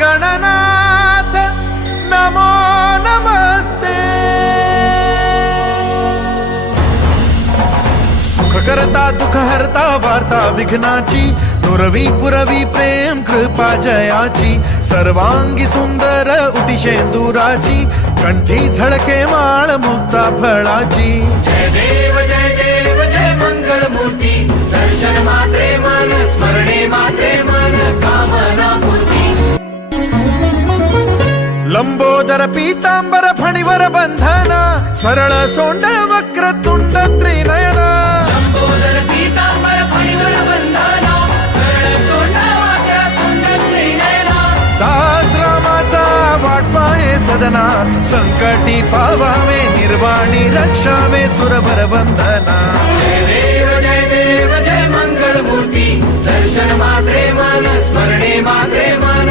गणनाथ नमो नमस्ते। सुख करता दुःख हरता वार्ता विघ्नाची, नुरवी पुरवी प्रेम कृपा जयाची, सर्वांगी सुंदर उटी शेंदुराची, कंठी झळके माळ मुक्ता फळाची। जय देव जय मंगल मूर्ती, दर्शन मात्रे मन स्मरणे मात्रे मन कामना पूर्ती। लंबोदर पीतांबर फणीवर बंधना, सरळ सोंड वक्र तुंड त्रिनयन। लंबोदर पीतांबर फणीवर बंधना, सरळ सोंड वक्र तुंड त्रिनयन। दास रामाचा वाटपाये सदना, संकटी पावावे निर्वाणी रक्षावे सुरभर वंदना। जय देव जय मंगल मूर्ती, दर्शन मात्रे मन स्मरणे मात्रे मन